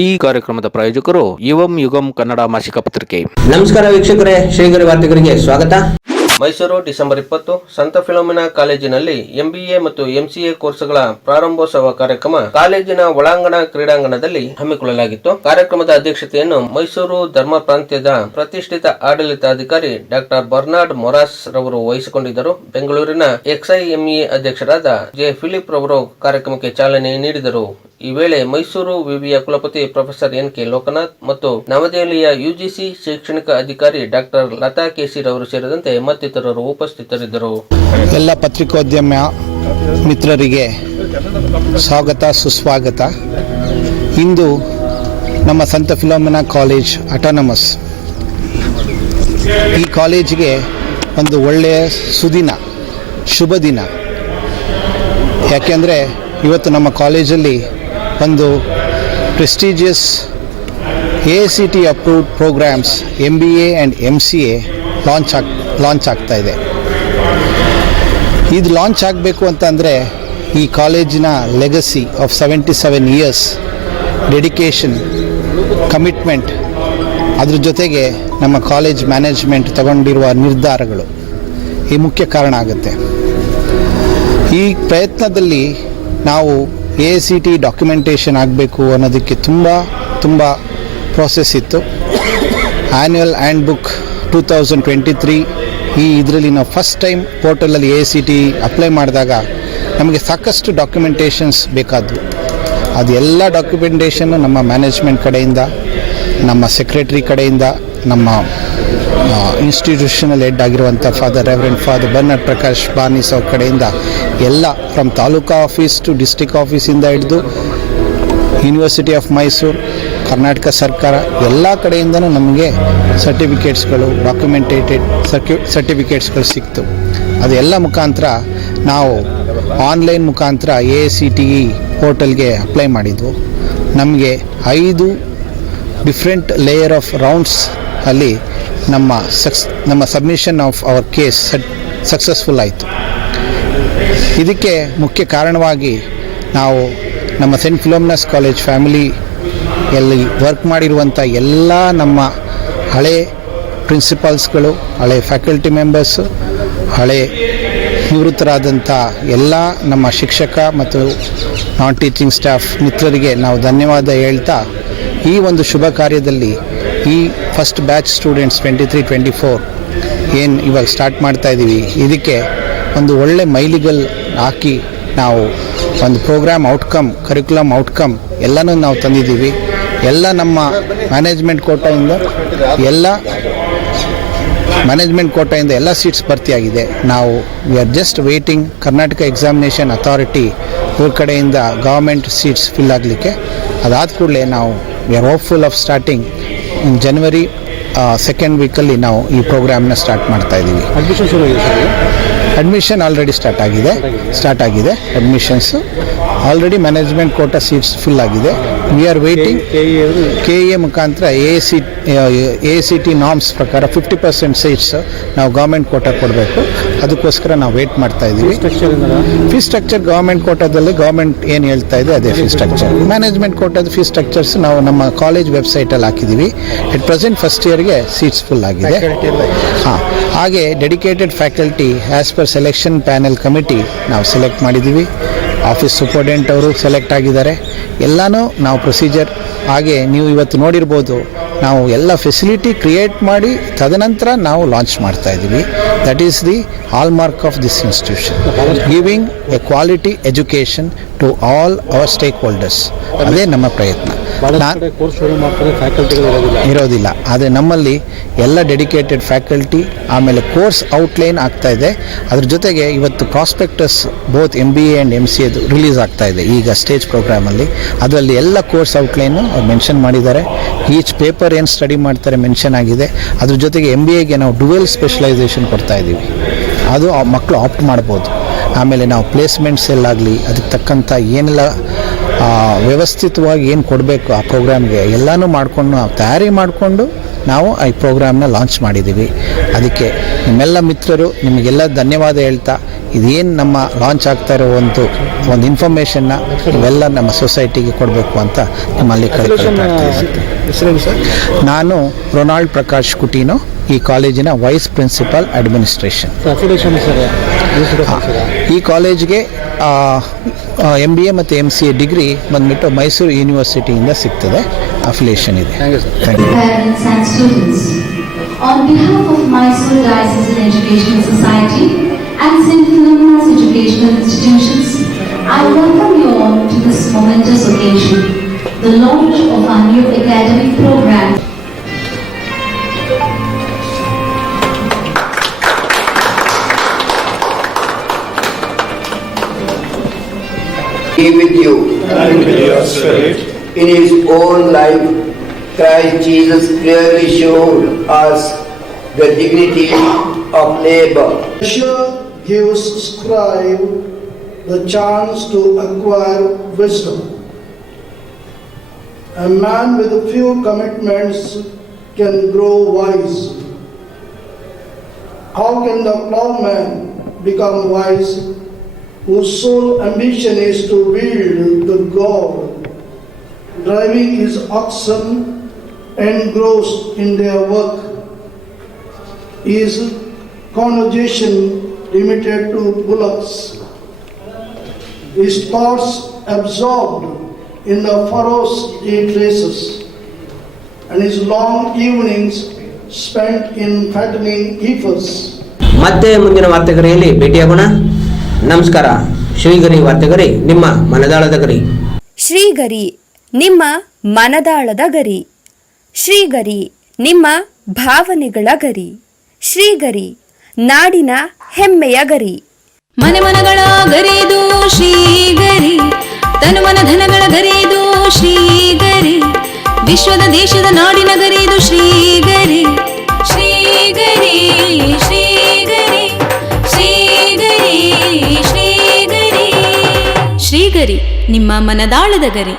ಈ ಕಾರ್ಯಕ್ರಮದ ಪ್ರಾಯೋಜಕರು ಯುವಂ ಯುಗಂ ಕನ್ನಡ ಮಾಸಿಕ ಪತ್ರಿಕೆ. ನಮಸ್ಕಾರ ವೀಕ್ಷಕರೇ, ಶ್ರೀಗರಿ ವಾರ್ತೆಗರಿಗೆ ಸ್ವಾಗತ. ಮೈಸೂರು ಡಿಸೆಂಬರ್ 20 ಸಂತ ಫಿಲೋಮಿನಾ ಕಾಲೇಜಿನಲ್ಲಿ MBA ಮತ್ತು MCA ಕೋರ್ಸ್ಗಳ ಪ್ರಾರಂಭೋತ್ಸವ ಕಾರ್ಯಕ್ರಮ ಕಾಲೇಜಿನ ಒಳಾಂಗಣ ಕ್ರೀಡಾಂಗಣದಲ್ಲಿ ಹಮ್ಮಿಕೊಳ್ಳಲಾಗಿತ್ತು. ಕಾರ್ಯಕ್ರಮದ ಅಧ್ಯಕ್ಷತೆಯನ್ನು ಮೈಸೂರು ಧರ್ಮ ಪ್ರಾಂತ್ಯದ ಪ್ರತಿಷ್ಠಿತ ಆಡಳಿತಾಧಿಕಾರಿ ಡಾಕ್ಟರ್ ಬರ್ನಾರ್ಡ್ ಮೊರಾಸ್ ರವರು ವಹಿಸಿಕೊಂಡಿದ್ದರು. ಬೆಂಗಳೂರಿನ XIME ಅಧ್ಯಕ್ಷರಾದ ಜೆ ಫಿಲಿಪ್ ರವರು ಕಾರ್ಯಕ್ರಮಕ್ಕೆ ಚಾಲನೆ ನೀಡಿದರು. ಈ ವೇಳೆ ಮೈಸೂರು ವಿವಿಯ ಕುಲಪತಿ ಪ್ರೊಫೆಸರ್ NK ಲೋಕನಾಥ್ ಮತ್ತು ನವದೆಹಲಿಯ UGC ಶೈಕ್ಷಣಿಕ ಅಧಿಕಾರಿ ಡಾಕ್ಟರ್ ಲತಾ ಕೆಸಿ ರವರು ಸೇರಿದಂತೆ ಮತ್ತಿತರರು ಉಪಸ್ಥಿತರಿದ್ದರು. ಎಲ್ಲ ಪತ್ರಿಕೋದ್ಯಮ ಮಿತ್ರರಿಗೆ ಸ್ವಾಗತ ಸುಸ್ವಾಗತ. ಇಂದು ನಮ್ಮ ಸಂತ ಫಿಲೋಮಿನಾ ಕಾಲೇಜ್ ಅಟಾನಮಸ್ ಈ ಕಾಲೇಜಿಗೆ ಒಂದು ಒಳ್ಳೆಯ ಸುದಿನ, ಶುಭ ದಿನ. ಯಾಕೆಂದರೆ ಇವತ್ತು ನಮ್ಮ ಕಾಲೇಜಲ್ಲಿ ಒಂದು prestigious AICT approved programs MBA and MCA launch ಆಗ್ತಾ ಇದೆ. ಇದು ಲಾಂಚ್ ಆಗಬೇಕು ಅಂತಂದರೆ ಈ ಕಾಲೇಜಿನ legacy of 77 years dedication, commitment, ಅದ್ರ ಜೊತೆಗೆ ನಮ್ಮ ಕಾಲೇಜ್ ಮ್ಯಾನೇಜ್ಮೆಂಟ್ ತಗೊಂಡಿರುವ ನಿರ್ಧಾರಗಳು ಈ ಮುಖ್ಯ ಕಾರಣ ಆಗುತ್ತೆ. ಈ ಪ್ರಯತ್ನದಲ್ಲಿ ನಾವು AICT ಡಾಕ್ಯುಮೆಂಟೇಷನ್ ಆಗಬೇಕು ಅನ್ನೋದಕ್ಕೆ ತುಂಬ ಪ್ರೋಸೆಸ್ ಇತ್ತು. ಆ್ಯನ್ಯುವಲ್ ಹ್ಯಾಂಡ್ ಬುಕ್ 2023 ಇದರಲ್ಲಿ ನಾವು ಫಸ್ಟ್ ಟೈಮ್ ಪೋರ್ಟಲಲ್ಲಿ AICT ಅಪ್ಲೈ ಮಾಡಿದಾಗ ನಮಗೆ ಸಾಕಷ್ಟು ಡಾಕ್ಯುಮೆಂಟೇಷನ್ಸ್ ಬೇಕಾದವು. ಅದು ಎಲ್ಲ ಡಾಕ್ಯುಮೆಂಟೇಷನ್ನು ನಮ್ಮ ಮ್ಯಾನೇಜ್ಮೆಂಟ್ ಕಡೆಯಿಂದ, ನಮ್ಮ ಸೆಕ್ರೆಟರಿ ಕಡೆಯಿಂದ, ನಮ್ಮ ಇನ್ಸ್ಟಿಟ್ಯೂಷನಲ್ ಹೆಡ್ ಆಗಿರುವಂಥ reverend father Bernard Prakash Barnes ಅವ್ರ ಕಡೆಯಿಂದ ಎಲ್ಲ from taluka office to district ಆಫೀಸಿಂದ ಹಿಡಿದು ಯೂನಿವರ್ಸಿಟಿ ಆಫ್ ಮೈಸೂರು, ಕರ್ನಾಟಕ ಸರ್ಕಾರ ಎಲ್ಲ ಕಡೆಯಿಂದನೂ ನಮಗೆ ಸರ್ಟಿಫಿಕೇಟ್ಸ್ಗಳು, ಡಾಕ್ಯುಮೆಂಟೇಟೆಡ್ ಸರ್ಟಿಫಿಕೇಟ್ಸ್ಗಳು ಸಿಕ್ತು. ಅದೆಲ್ಲ ಮುಖಾಂತರ ನಾವು ಆನ್ಲೈನ್ ಮುಖಾಂತರ AICT ಪೋರ್ಟಲ್ಗೆ ಅಪ್ಲೈ ಮಾಡಿದ್ವು. ನಮಗೆ 5 ಡಿಫ್ರೆಂಟ್ ಲೇಯರ್ ಆಫ್ ರೌಂಡ್ಸ್ ಅಲ್ಲಿ ನಮ್ಮ submission of our case successful ಆಯಿತು. ಇದಕ್ಕೆ ಮುಖ್ಯ ಕಾರಣವಾಗಿ ನಾವು ನಮ್ಮ ಸೆಂಟ್ ಫಿಲೋಮಿನಾಸ್ ಕಾಲೇಜ್ ಫ್ಯಾಮಿಲಿಯಲ್ಲಿ ವರ್ಕ್ ಮಾಡಿರುವಂಥ ಎಲ್ಲ ನಮ್ಮ ಹಳೆ ಪ್ರಿನ್ಸಿಪಾಲ್ಸ್ಗಳು, ಹಳೆ ಫ್ಯಾಕಲ್ಟಿ ಮೆಂಬರ್ಸು, ಹಳೆ ನಿವೃತ್ತರಾದಂಥ ಎಲ್ಲ ನಮ್ಮ ಶಿಕ್ಷಕ ಮತ್ತು ನಾನ್ ಟೀಚಿಂಗ್ ಸ್ಟಾಫ್ ಮಿತ್ರರಿಗೆ ನಾವು ಧನ್ಯವಾದ ಹೇಳ್ತಾ, ಈ ಒಂದು ಶುಭ ಕಾರ್ಯದಲ್ಲಿ ಈ ಫಸ್ಟ್ ಬ್ಯಾಚ್ ಸ್ಟೂಡೆಂಟ್ಸ್ 23-24 ಏನು ಇವಾಗ ಸ್ಟಾರ್ಟ್ ಮಾಡ್ತಾ ಇದ್ದೀವಿ, ಇದಕ್ಕೆ ಒಂದು ಒಳ್ಳೆ ಮೈಲಿಗಲ್ ಹಾಕಿ ನಾವು ಒಂದು ಪ್ರೋಗ್ರಾಮ್ ಔಟ್ಕಮ್, ಕರಿಕ್ಯುಲಮ್ ಔಟ್ಕಮ್ ಎಲ್ಲನೂ ನಾವು ತಂದಿದ್ದೀವಿ. ಎಲ್ಲ ನಮ್ಮ ಮ್ಯಾನೇಜ್ಮೆಂಟ್ ಕೋಟಾಯಿಂದ ಎಲ್ಲ ಸೀಟ್ಸ್ ಭರ್ತಿಯಾಗಿದೆ. ನಾವು we are just waiting Karnataka examination authority ಇವ್ರ ಕಡೆಯಿಂದ ಗವರ್ಮೆಂಟ್ ಸೀಟ್ಸ್ ಫಿಲ್ ಆಗಲಿಕ್ಕೆ. ಅದಾದ ಕೂಡಲೇ ನಾವು we are hopeful of starting in January second ವೀಕಲ್ಲಿ ನಾವು ಈ ಪ್ರೋಗ್ರಾಮ್ನ ಸ್ಟಾರ್ಟ್ ಮಾಡ್ತಾ ಇದ್ದೀವಿ. ಅಡ್ಮಿಷನ್ ಆಲ್ರೆಡಿ ಸ್ಟಾರ್ಟ್ ಆಗಿದೆ. Admissions already management quota seats fill ಆಗಿದೆ. ವಿ ಆರ್ ವೇಟಿಂಗ್ KA ಮುಖಾಂತರ AICT ನಾರ್ಮ್ಸ್ ಪ್ರಕಾರ 50% ಸೀಟ್ಸ್ ನಾವು ಗೌರ್ಮೆಂಟ್ ಕೋಟಾ ಕೊಡಬೇಕು. ಅದಕ್ಕೋಸ್ಕರ ನಾವು ವೇಟ್ ಮಾಡ್ತಾ ಇದ್ದೀವಿ. ಫೀಸ್ ಸ್ಟ್ರಕ್ಚರ್ ಗೌರ್ಮೆಂಟ್ ಕೋಟಾದಲ್ಲಿ ಗೌರ್ಮೆಂಟ್ ಏನು ಹೇಳ್ತಾ ಇದೆ ಅದೇ ಫೀಸ್ ಸ್ಟ್ರಕ್ಚರ್. ಮ್ಯಾನೇಜ್ಮೆಂಟ್ ಕೋಟಾದ ಫೀಸ್ ಸ್ಟ್ರಕ್ಚರ್ಸ್ ನಾವು ನಮ್ಮ ಕಾಲೇಜ್ ವೆಬ್ಸೈಟಲ್ಲಿ ಹಾಕಿದ್ದೀವಿ. ಎಟ್ ಪ್ರೆಸೆಂಟ್ ಫಸ್ಟ್ ಇಯರ್ಗೆ ಸೀಟ್ಸ್ ಫುಲ್ ಆಗಿದೆ. ಹಾಗೆ dedicated faculty as per selection panel committee ನಾವು ಸೆಲೆಕ್ಟ್ ಮಾಡಿದ್ದೀವಿ. ಆಫೀಸ್ ಸೂಪರ್ಡೆಂಟ್ ಅವರು ಸೆಲೆಕ್ಟ್ ಆಗಿದ್ದಾರೆ. ಎಲ್ಲನೂ ನಾವು ಪ್ರೊಸೀಜರ್ ಹಾಗೆ ನೀವು ಇವತ್ತು ನೋಡಿರ್ಬೋದು, ನಾವು ಎಲ್ಲ ಫೆಸಿಲಿಟಿ ಕ್ರಿಯೇಟ್ ಮಾಡಿ ತದನಂತರ ನಾವು ಲಾಂಚ್ ಮಾಡ್ತಾ ಇದ್ದೀವಿ. That is the hallmark of this institution, giving a quality education to all our stakeholders. ಅದೇ ನಮ್ಮ ಪ್ರಯತ್ನ. ಇರೋದಿಲ್ಲ, ಆದರೆ ನಮ್ಮಲ್ಲಿ ಎಲ್ಲ ಡೆಡಿಕೇಟೆಡ್ ಫ್ಯಾಕಲ್ಟಿ, ಆಮೇಲೆ ಕೋರ್ಸ್ ಔಟ್ಲೈನ್ ಆಗ್ತಾ ಇದೆ. ಅದ್ರ ಜೊತೆಗೆ ಇವತ್ತು prospectus both MBA and MCA release ಆಗ್ತಾ ಇದೆ ಈಗ ಸ್ಟೇಜ್ ಪ್ರೋಗ್ರಾಮಲ್ಲಿ. ಅದರಲ್ಲಿ ಎಲ್ಲ ಕೋರ್ಸ್ ಔಟ್ಲೈನು ಅವ್ರು ಮೆನ್ಷನ್ ಮಾಡಿದ್ದಾರೆ. ಈಚ್ ಪೇಪರ್ ಏನು ಸ್ಟಡಿ ಮಾಡ್ತಾರೆ ಮೆನ್ಷನ್ ಆಗಿದೆ. ಅದ್ರ ಜೊತೆಗೆ MBAಗೆ ನಾವು ಡುವೆಲ್ ಸ್ಪೆಷಲೈಸೇಷನ್ ಕೊಡ್ತಾ ಇದ್ದೀವಿ. ಅದು ಮಕ್ಕಳು ಆಪ್ಟ್ ಮಾಡ್ಬೋದು. ಆಮೇಲೆ ನಾವು ಪ್ಲೇಸ್ಮೆಂಟ್ಸ್ ಎಲ್ಲಾಗಲಿ ಅದಕ್ಕೆ ತಕ್ಕಂಥ ಏನೆಲ್ಲ ವ್ಯವಸ್ಥಿತವಾಗಿ ಏನು ಕೊಡಬೇಕು ಆ ಪ್ರೋಗ್ರಾಮ್ಗೆ ಎಲ್ಲನೂ ಮಾಡಿಕೊಂಡು ನಾವು ತಯಾರಿ ಮಾಡಿಕೊಂಡು ನಾವು ಈ ಪ್ರೋಗ್ರಾಮ್ನ ಲಾಂಚ್ ಮಾಡಿದ್ದೀವಿ. ಅದಕ್ಕೆ ನಿಮ್ಮೆಲ್ಲ ಮಿತ್ರರು ನಿಮಗೆಲ್ಲ ಧನ್ಯವಾದ ಹೇಳ್ತಾ, ಇದೇನು ನಮ್ಮ ಲಾಂಚ್ ಆಗ್ತಾ ಇರೋ ಒಂದು ಇನ್ಫಾರ್ಮೇಷನ್ನ ಇವೆಲ್ಲ ನಮ್ಮ ಸೊಸೈಟಿಗೆ ಕೊಡಬೇಕು ಅಂತ ನಿಮ್ಮಲ್ಲಿ ನಾನು ರೊನಾಲ್ಡ್ ಪ್ರಕಾಶ್ ಕುಟೀನೋ, ಈ ಕಾಲೇಜಿನ ವೈಸ್ ಪ್ರಿನ್ಸಿಪಲ್ ಅಡ್ಮಿನಿಸ್ಟ್ರೇಷನ್. ಈ ಕಾಲೇಜ್ಗೆ MBA ಮತ್ತು MCA ಡಿಗ್ರಿ ಬಂದ್ಬಿಟ್ಟು ಮೈಸೂರು ಯೂನಿವರ್ಸಿಟಿಯಿಂದ ಸಿಗ್ತದೆ, ಅಫಿಲಿಯೇಷನ್ ಇದೆ. Parents and students, on behalf of Mysore Diocesan Educational Society and St. Philomena's Educational Institutions, I welcome you all to this momentous occasion, the launch of our new academic program. Be with you. And with your spirit. In his own life, Christ Jesus clearly showed us the dignity of labor. Pressure gives scribe the chance to acquire wisdom. A man with a few commitments can grow wise. How can the plowman become wise, whose sole ambition is to wield the goad, driving his oxen engrossed in their work? His conversation limited to bullocks, his thoughts absorbed in the furrows he traces, and his long evenings spent in fattening heifers. ಮತ್ತೆ ಮುಂದಿನ ವಾರ್ತೆಗರಿಯಲ್ಲಿ ಭೇಟಿಯಾಗೋಣ. ನಮಸ್ಕಾರ. ಶ್ರೀಗರಿ ವಾರ್ತೆಗರಿ, ನಿಮ್ಮ ಮನದಾಳದ ಗರಿ. ಶ್ರೀಗರಿ, ನಿಮ್ಮ ಮನದಾಳದ ಗರಿ. ಶ್ರೀಗರಿ, ನಿಮ್ಮ ಭಾವನೆಗಳ ಗರಿ. ಶ್ರೀಗರಿ, ನಾಡಿನ ಹೆಮ್ಮೆಯ ಗರಿ. ಮನೆ ಮನಗಳ ಗರಿದು ಶ್ರೀಗರಿ, ತನು ಮನ ಧನಗಳ ಗರಿದು ಶ್ರೀಗರಿ, ವಿಶ್ವದ ದೇಶದ ನಾಡಿನ ಗರಿದು ಶ್ರೀಗರಿ. ಶ್ರೀಗರಿ ಶ್ರೀಗರಿ ಶ್ರೀಗರಿ ಶ್ರೀಗರಿ ಶ್ರೀಗರಿ, ನಿಮ್ಮ ಮನದಾಳದ ಗರಿ.